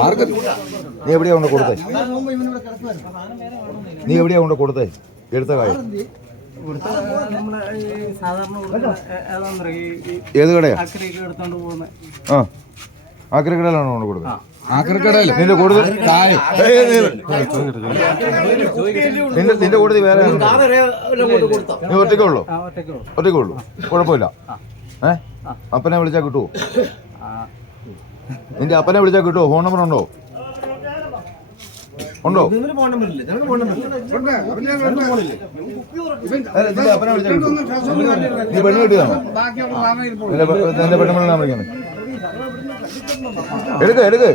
ആർക്ക്? നീ എവിടെയാ കൊണ്ട് കൊടുത്തേ? നീ എവിടെയാ കൊണ്ട് കൊടുത്തേ? എടുത്ത കാര്യം ഏത് കടയാ? ആ. എടുത്തോണ്ട് പോകുന്ന ആ. ആക്രിക്കടയിലാണോ കൊണ്ട് കൊടുത്തത് ആക്രിക്കടയിൽ നിന്റെ കൂടുതൽ നിന്റെ നിന്റെ കൂടുതൽ വേറെ? നീ ഒറ്റയ്ക്കുള്ളൂ? ആ ഒറ്റയ്ക്കേ ഒറ്റയ്ക്കുള്ളൂ. കുഴപ്പമില്ല. ഏ? അപ്പനെ വിളിച്ചാ കിട്ടുമോ ആ. നിന്റെ അപ്പനെ വിളിച്ചാൽ കിട്ടുമോ ഫോൺ നമ്പർ ഉണ്ടോ? ഉണ്ടോ? നിന്റെ അപ്പനെ വിളിച്ചാൽ നീ പെണ്ണ് കിട്ടിയതാണോ? നിന്റെ പെ- നിന്റെ പെണ്ണുമ്പിള്ളാ വിളിക്കുന്നത് എടുക്ക് എടുക്ക്.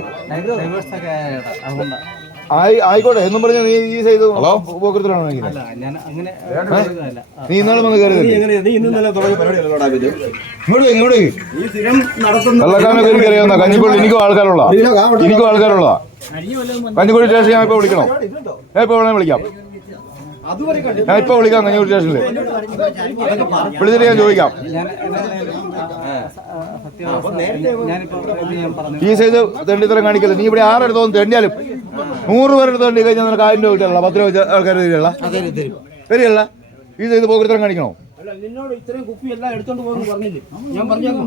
ആയിക്കോട്ടെ എന്നും പറഞ്ഞ് നീ ഈ ചെയ്ത് ഹലോ? വാങ്ങിക്കുന്നത്. അല്ല ഞാൻ അങ്ങനെ ചെയ്തതല്ല. ആ. നീ ഇന്നാളും വന്ന് കയറി ഇങ്ങോട്ട് ഇങ്ങോട്ട് കള്ളക്കാനൊക്കെ എനിക്കറിയാവുന്ന കഞ്ഞിക്കോട് എനിക്കും ആൾക്കാരുള്ള എനിക്കും ആൾക്കാരുള്ള കഞ്ഞിക്കോട് സ്റ്റേഷൻ ഞാൻ ഇപ്പൊ വിളിക്കണോ? ഞാൻ ഇപ്പൊ വേണേ വിളിക്കാം. ഞാൻ ഇപ്പൊ വിളിക്കാം കഞ്ഞൂർ സ്റ്റേഷനിൽ വിളിച്ചിട്ട് ഞാൻ ചോദിക്കാം. ഈ സൈസ് തെണ്ടിത്തരം കാണിക്കല്ലേ? നീ ഇവിടെ ആരെടുത്തോന്ന് തെണ്ടിയാലും നൂറ് പേരെടുത്ത് തെണ്ടി കഴിഞ്ഞാൽ നിനക്ക് ആയിരം രൂപ കിട്ടിയല്ല പത്ത് രൂപ ആൾക്കാർ തരികയല്ല? തരികയല്ല? ഈ സൈസ് പോക്കരത്തരം കാണിക്കണോ?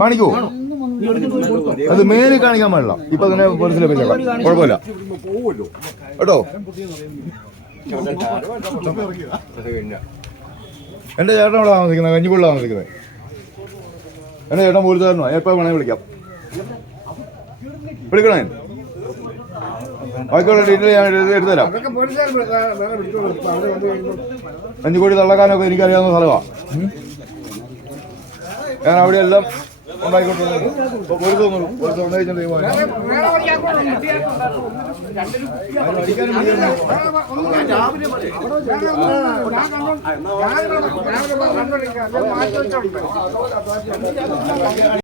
കാണിക്കോ. അത് മേലിൽ കാണിക്കാൻ പാടില്ല. ഇപ്പൊ തന്നെ പോലീസിലെ കുഴപ്പമില്ല. കേട്ടോ? എന്റെ ചേട്ടൻ ഇവിടെ താമസിക്കുന്നത് കഞ്ഞിപ്പുള്ള താമസിക്കുന്നത്. എന്റെ ചേട്ടൻ പോലീസുകാരനോ എപ്പോ വേണേ വിളിക്കാം. വിളിക്കണേ? ബാക്കിയുള്ള ഡീറ്റെയിൽ ഞാൻ എടുത്ത് എടുത്തുതരാം. കഞ്ഞിക്കോടി തള്ളക്കാനൊക്കെ എനിക്കറിയാവുന്ന സ്ഥലമാണ് ഞാൻ അവിടെ എല്ലാം ഉണ്ടായിക്കൊണ്ടിരുന്നത് ഒരു പോലീസ് ഒരു വന്നു കഴിഞ്ഞാൽ തീരുമാനം